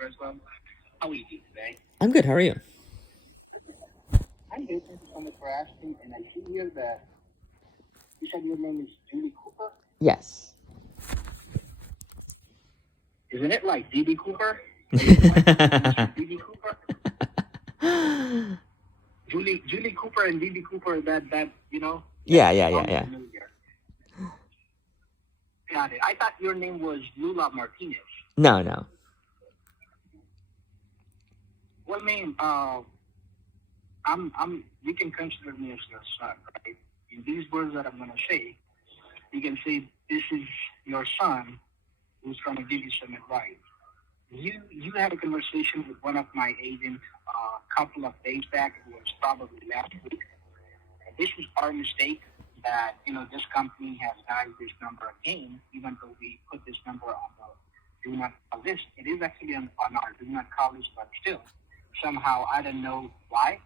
Supervisor as well. How are you doing today? I'm good. How are you? I'm good. Thank you so much for asking. And I see here that you said your name is Julie Cooper. Yes. Isn't it like DB Cooper? DB Cooper? Julie Cooper and DB Cooper, that Yeah. familiar. Got it. I thought your name was Lula Martinez. No. Well, man, you can consider me as your son, right? In these words that I'm gonna say, you can say this is your son who's gonna give you some advice. You had a conversation with one of my agents a couple of days back. It was probably last week. And this was our mistake that this company has dialed this number again, even though we put this number on the do not call list. It is actually on our do not call list, but still, somehow I don't know why.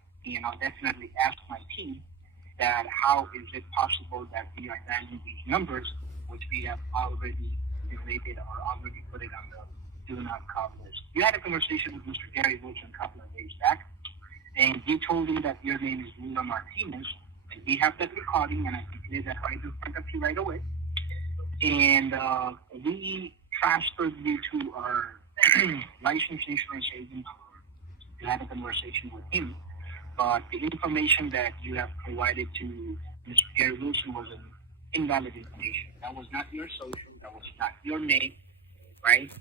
I'll definitely ask my team that how is it possible that we are dialing these numbers, which we have already related or already put it on the do not call list. You had a conversation with Mr. Gary Wilson a couple of days back, and you told him that your name is Lula Martinez, and we have that recording, and I can play that right in front of you right away. And we transferred you to our licensed insurance agent. You had a conversation with him, but the information that you have provided to Mr. Gary Wilson was an invalid information. That was not your social. That was not your name, right?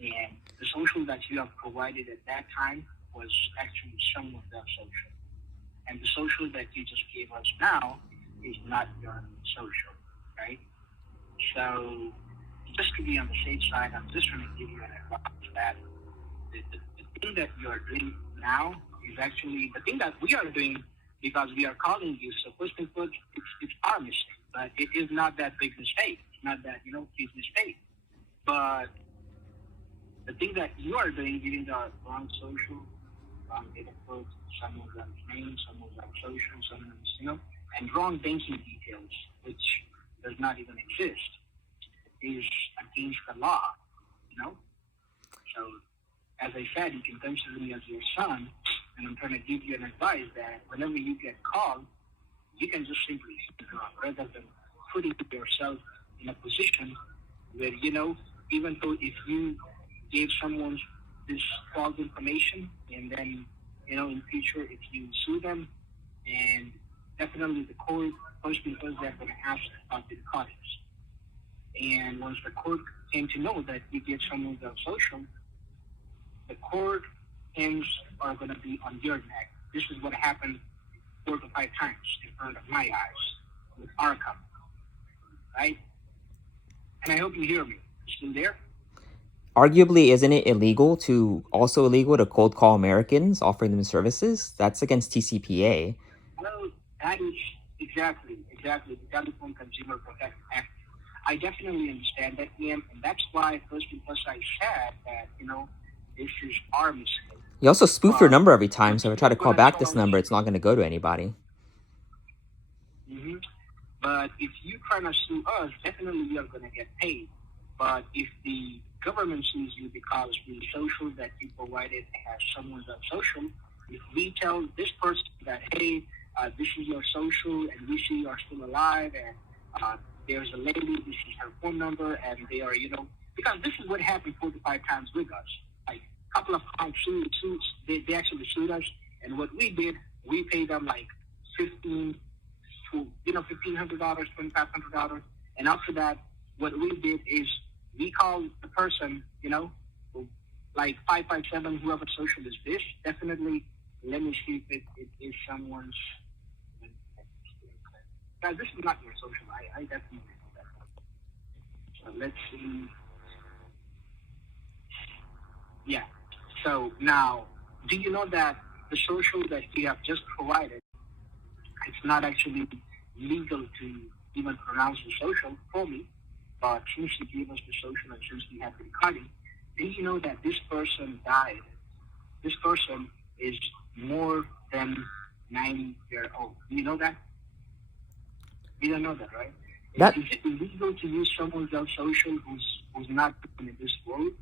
And the social that you have provided at that time was actually someone else's social. And the social that you just gave us now is not your social, right? So just to be on the safe side, I'm just going to give you an advice that the thing that you are doing now is actually the thing that we are doing because we are calling you. So first and foremost, it's our mistake, but it is not that big mistake. It's not that, huge mistake. But the thing that you are doing, giving the wrong social, wrong date of birth, someone's name, someone's social, someone's, and wrong banking details, which does not even exist, is against the law, So, as I said, you can consider me as your son, and I'm trying to give you an advice that whenever you get called, you can just simply rather than putting yourself in a position where, even though if you gave someone this false information and then, in future, if you sue them, and definitely the court, first because they're going to ask about the recordings. And once the court came to know that you gave someone the social, the court hands are going to be on your neck. This is what happened 4 to 5 times in front of my eyes with our company, right? And I hope you hear me. You still there? Arguably, isn't it illegal to cold call Americans offering them services? That's against TCPA. Well, that is exactly the Telephone Consumer Protection Act. I definitely understand that, Ian, and that's why first because I said that, this is our mistake. You also spoof your number every time, so if I try to call back this number, it's not going to go to anybody. Mm-hmm. But if you try to sue us, definitely you are going to get paid. But if the government sues you because the social that you provided has someone's social, if we tell this person that, hey, this is your social, and we see you are still alive, and there's a lady, this is her phone number, and they are, because this is what happened 4 to 5 times with us. Like, a couple of times they actually sued us, and what we did, we paid them like $1,500, $2,500, and after that, what we did is we called the person, like 557, whoever social is this. Definitely, let me see if it is someone's. Guys, this is not your social. I definitely know that. So let's see. Yeah. So now, do you know that the social that you have just provided, it's not actually legal to even pronounce the social for me, but since you gave us the social and since we have the recording, do you know that this person died? This person is more than 90 years old. Do you know that? You don't know that, right? Is it illegal to use someone else's social who's not in this world?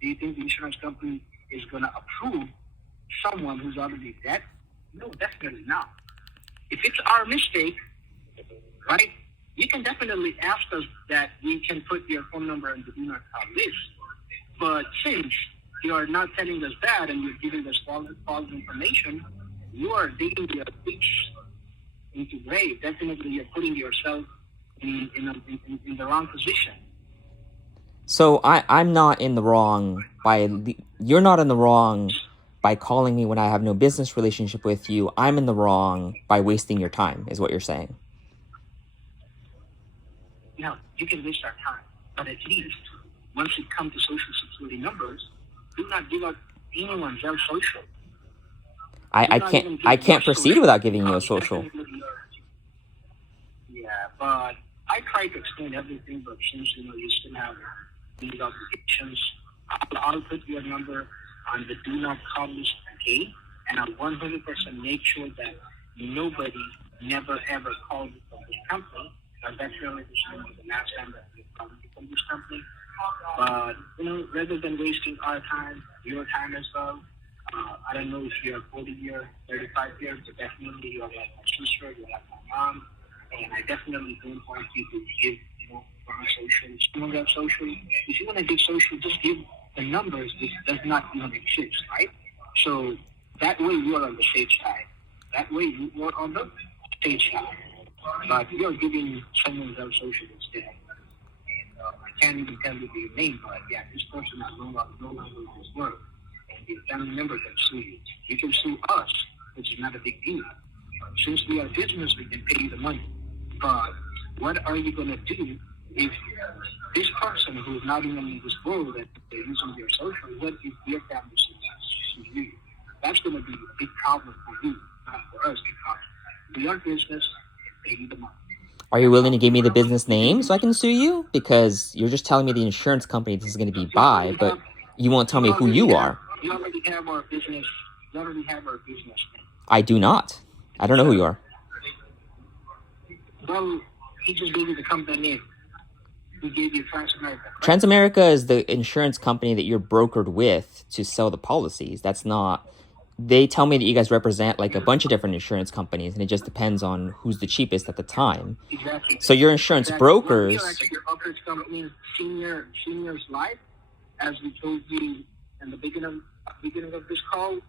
Do you think the insurance company is going to approve someone who's already dead? No, definitely not. If it's our mistake, right, you can definitely ask us that we can put your phone number on the do not call list. But since you are not telling us that and you're giving us false information, you are digging your boots into grave. Definitely, you're putting yourself in the wrong position. So I'm not in the wrong you're not in the wrong by calling me when I have no business relationship with you. I'm in the wrong by wasting your time, is what you're saying. No, you can waste our time, but at least once it comes to social security numbers, do not give out anyone's else social. I can't proceed without giving you a social. Yeah, but I try to explain everything, but since you still have these obligations, I'll put your number on the do not call list again, and I'll 100% make sure that nobody never ever calls you from this company, because that's really the last time that we called you from this company. But rather than wasting our time, your time as well. I don't know if you're 40 years, 35 years, but definitely you're like my sister, you're like my mom, and I definitely don't want you to give, wrong social. Someone else social. If you want to give social, just give the numbers which does not even exist, right? So that way you are on the safe side. That way you are on the safe side. But you're giving someone else social instead. I can't even tell you the name, but yeah, this person is no longer in this world. And the family member can sue you. You can sue us, which is not a big deal. Since we are business, we can pay you the money. But what are you going to do if this person who's not even in this world and they're using their social, what if their family sues you? That's going to be a big problem for you, not for us, because we are business and pay you the money. Are you willing to give me the business name so I can sue you? Because you're just telling me the insurance company this is going to be by, but you won't tell me who you are. You already have our business. You already have our business name. I do not. I don't know who you are. Well, he just gave you the company name. He gave you Transamerica. Right? Transamerica is the insurance company that you're brokered with to sell the policies. That's not... They tell me that you guys represent like a bunch of different insurance companies, and it just depends on who's the cheapest at the time. Exactly. So your insurance brokers... We are actually your brokerage company, Seniors Life, as we told you in the beginning of this call.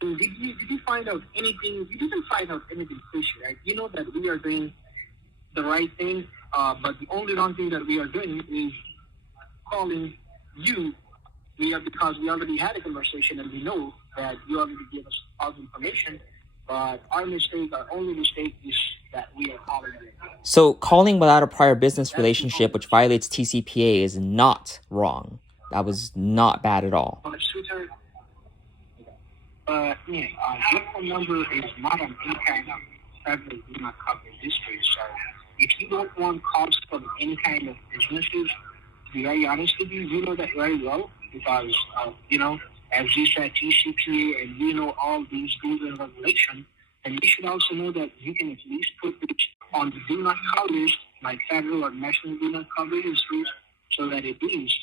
Did you find out anything? You didn't find out anything fishy, right? You know that we are doing the right thing, but the only wrong thing that we are doing is calling you. Because we already had a conversation and we know that you already gave us all the information, but our only mistake is that we are calling you. So calling without a prior business relationship, which violates TCPA, is not wrong. That was not bad at all. Your phone number is not on any kind of federal do not cover history. So if you don't want calls from any kind of businesses, to be very honest with you, you know that very well because, as you said, TCPA and you know all these rules and regulations, and you should also know that you can at least put it on the do not call list, like federal or national do not cover histories, so that at least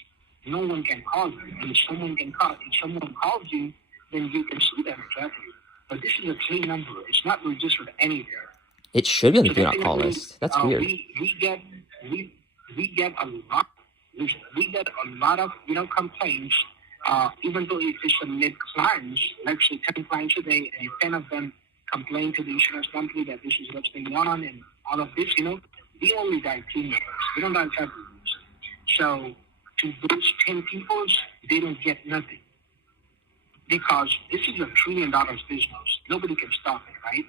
no one can call you. And if someone calls you, then you can sue them directly. But this is a clean number. It's not registered anywhere. It should be on the do not call list. That's weird. We get a lot. We get a lot of complaints. Even though if it's submit clients, let's say 10 clients a day, and if 10 of them complain to the insurance company that this is what's going on and all of this, we only got clean numbers. We don't got federal numbers. So to those 10 people, they don't get nothing. Because this is $1 trillion business. Nobody can stop it, right?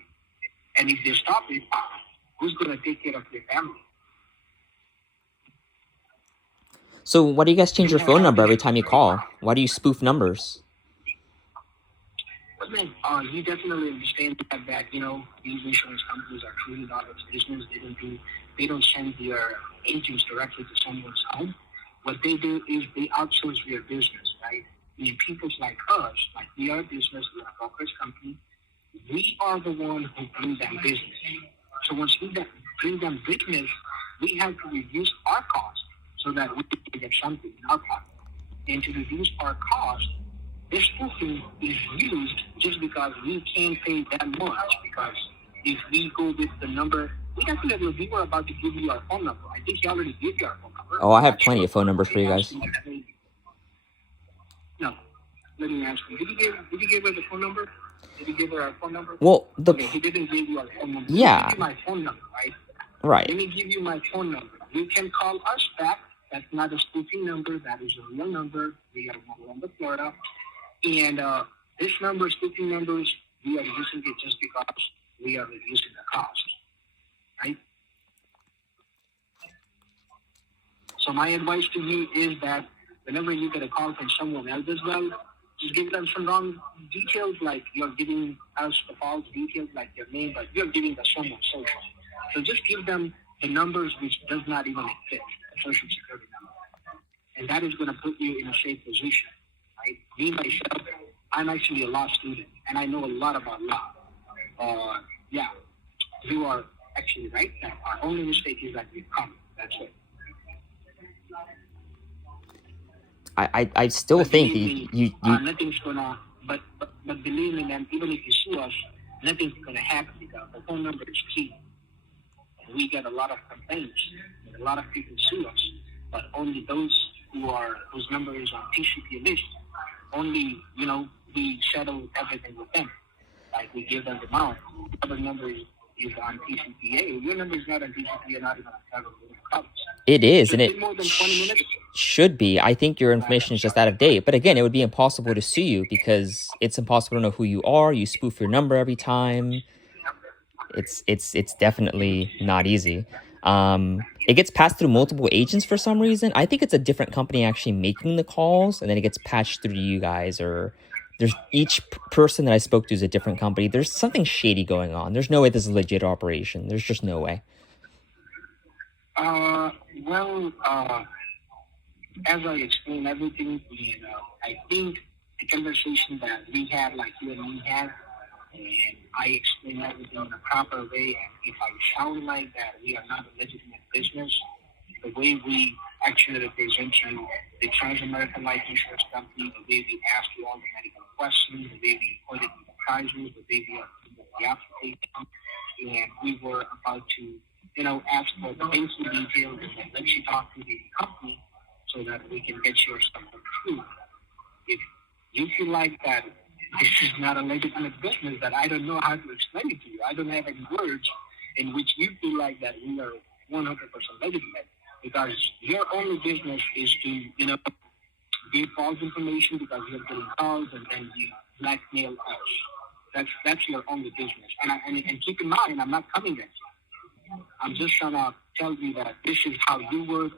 And if they stop it, who's going to take care of their family? So why do you guys change your phone number every time you call? Why do you spoof numbers? Well, man, you definitely understand that these insurance companies are $1 trillion business. They don't send their agents directly to someone's home. What they do is they outsource their business, right? People like us, like we are a business, we are a brokerage company, we are the one who bring them business. So once we bring them business, we have to reduce our cost so that we can get something in our pocket. And to reduce our cost, this spoofing is used just because we can't pay that much. Because if we go with the number, we were about to give you our phone number. I think he already gave you our phone number. Oh, I have plenty of phone numbers for you guys. No, let me ask you. Did you give her the phone number? Did you give her our phone number? Well, okay, he didn't give you our phone number. Yeah. He gave you my phone number, right? Right. Let me give you my phone number. You can call us back. That's not a spoofing number. That is a real number. We are in Orlando, Florida. And this number, spoofing numbers, we are using it just because we are reducing the cost, right? So my advice to you is that whenever you get a call from someone else as well, just give them some wrong details, like you're giving us the false details, like your name, but you're giving the someone social. So just give them the numbers which does not even exist, the social security number. And that is going to put you in a safe position, right? Me, myself, I'm actually a law student, and I know a lot about law. Yeah, you are actually right. Our only mistake is that we come. That's it. I still think you nothing's gonna. But believe me, man. Even if you sue us, nothing's gonna happen because the phone number is key. We get a lot of complaints. A lot of people sue us, but only those whose number is on TCP list. Only we settle everything with them. Like we give them the amount. The other number is on TCPA. Your number is not on TCPA, not even on federal coverage. It is, and it more than 20 minutes? Should be. I think your information is just out of date. But again, it would be impossible to sue you because it's impossible to know who you are. You spoof your number every time. It's definitely not easy. It gets passed through multiple agents for some reason. I think it's a different company actually making the calls, and then it gets patched through to you guys. Or there's each person that I spoke to is a different company. There's something shady going on. There's no way this is a legit operation. There's just no way. As I explain everything, I think the conversation that we had, like you and me had, and I explain everything in a proper way, and if I sound like that we are not a legitimate business, the way we actually represent you, the Trans-American Life Insurance Company, the way we ask you all the medical questions, the way we put it in the prices, the way we are doing the application, and we were about to, ask for the banking details and let you talk to the company so that we can get your stuff approved. If you feel like that this is not a legitimate business, that I don't know how to explain it to you. I don't have any words in which you feel like that we are 100% legitimate, because your only business is to, give false information because you're getting calls and then you blackmail us. That's your only business. And keep in mind, I'm not coming at you. I'm just trying to tell you that this is how you work,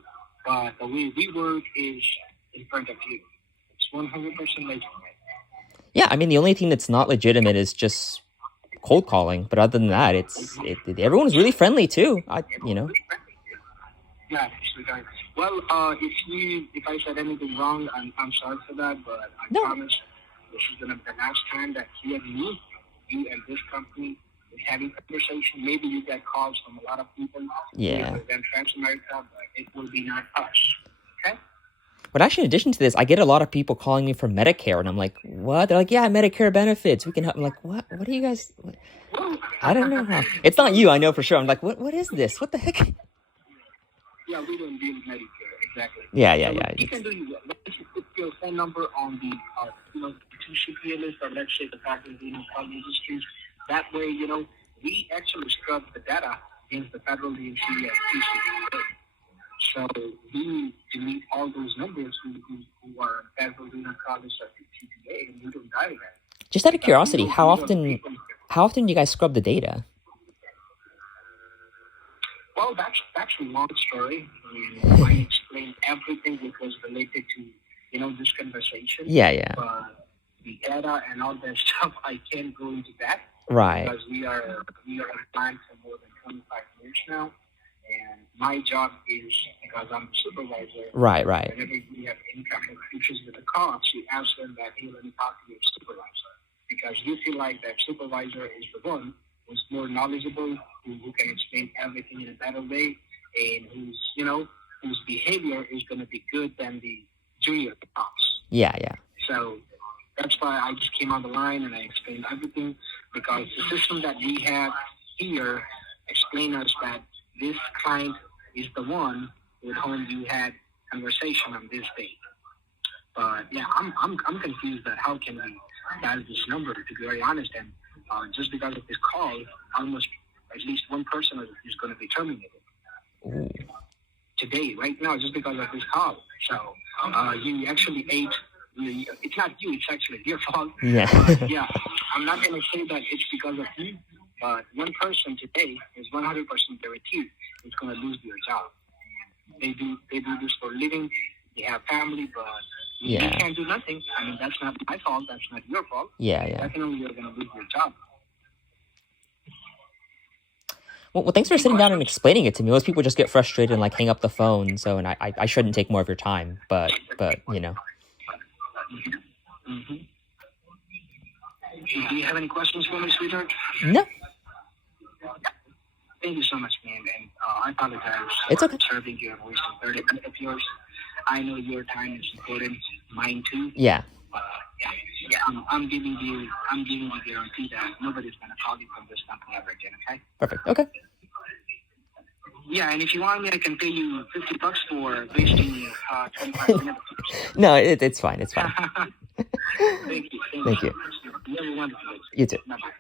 but the way we work is in front of you. It's 100% legitimate. Yeah, I mean, the only thing that's not legitimate is just cold calling. But other than that, everyone's really friendly too. Yeah, well, if I said anything wrong, I'm sorry for that, but I promise this is gonna be the last time that you and this company is having conversation. Maybe you get calls from a lot of people. Yeah. Represent Trans-America, but it will be not us. Okay. But actually, in addition to this, I get a lot of people calling me for Medicare, and I'm like, what? They're like, yeah, Medicare benefits. We can help. I'm like, what? What are you guys? What? I don't know how. It's not you, I know for sure. I'm like, what is this? What the heck? Yeah, we don't deal with Medicare, exactly. Yeah. You can do let's put your phone number on the TCPA list, or let's say the Federal Industries. That way, we actually scrub the data against the federal DNC and TCPA. So we delete all those numbers who are federal college or TCPA, and we don't die that. Just out of curiosity, how often do you guys scrub the data? Well, that's a long story. And I explained everything which was related to, this conversation. Yeah. But the data and all that stuff, I can't go into that. Right. Because we are on plan for more than 25 years now. And my job is, because I'm a supervisor. Right. Whenever we have any kind of issues with the cops, you ask them that, hey, let me talk to your supervisor. Because you feel like that supervisor is the one who's more knowledgeable, who can explain everything in a better way, and whose behavior is going to be good than the junior cops. Yeah. So why I just came on the line and I explained everything, because the system that we have here explain us that this client is the one with whom you had conversation on this date. But yeah, I'm confused that how can we dial this number, to be very honest, and just because of this call, almost at least one person is going to be terminated. Ooh. Today, right now, just because of this call. So you actually ate. It's not you. It's actually your fault. Yeah. But yeah, I'm not going to say that it's because of you. But one person today is 100% guaranteed is going to lose their job. They do this for a living. They have family, but you can't do nothing. I mean, that's not my fault. That's not your fault. Yeah. Definitely, you're going to lose your job. Well, thanks for sitting down and explaining it to me. Most people just get frustrated and like hang up the phone. So, and I shouldn't take more of your time, but you know. Mm-hmm. Do you have any questions for me, sweetheart? No. Thank you so much, man. And I apologize It's okay. for disturbing you and wasting 30 minutes of yours. I know your time is important, mine too. Yeah. Yeah. I'm giving you guarantee that nobody's gonna call you from this company ever again. Okay. Perfect. Okay. Yeah, and if you want me, I can pay you $50 for wasting 25 minutes. No, it's fine. It's fine. Thank you. Thank you. You have a wonderful day. You too. Bye-bye.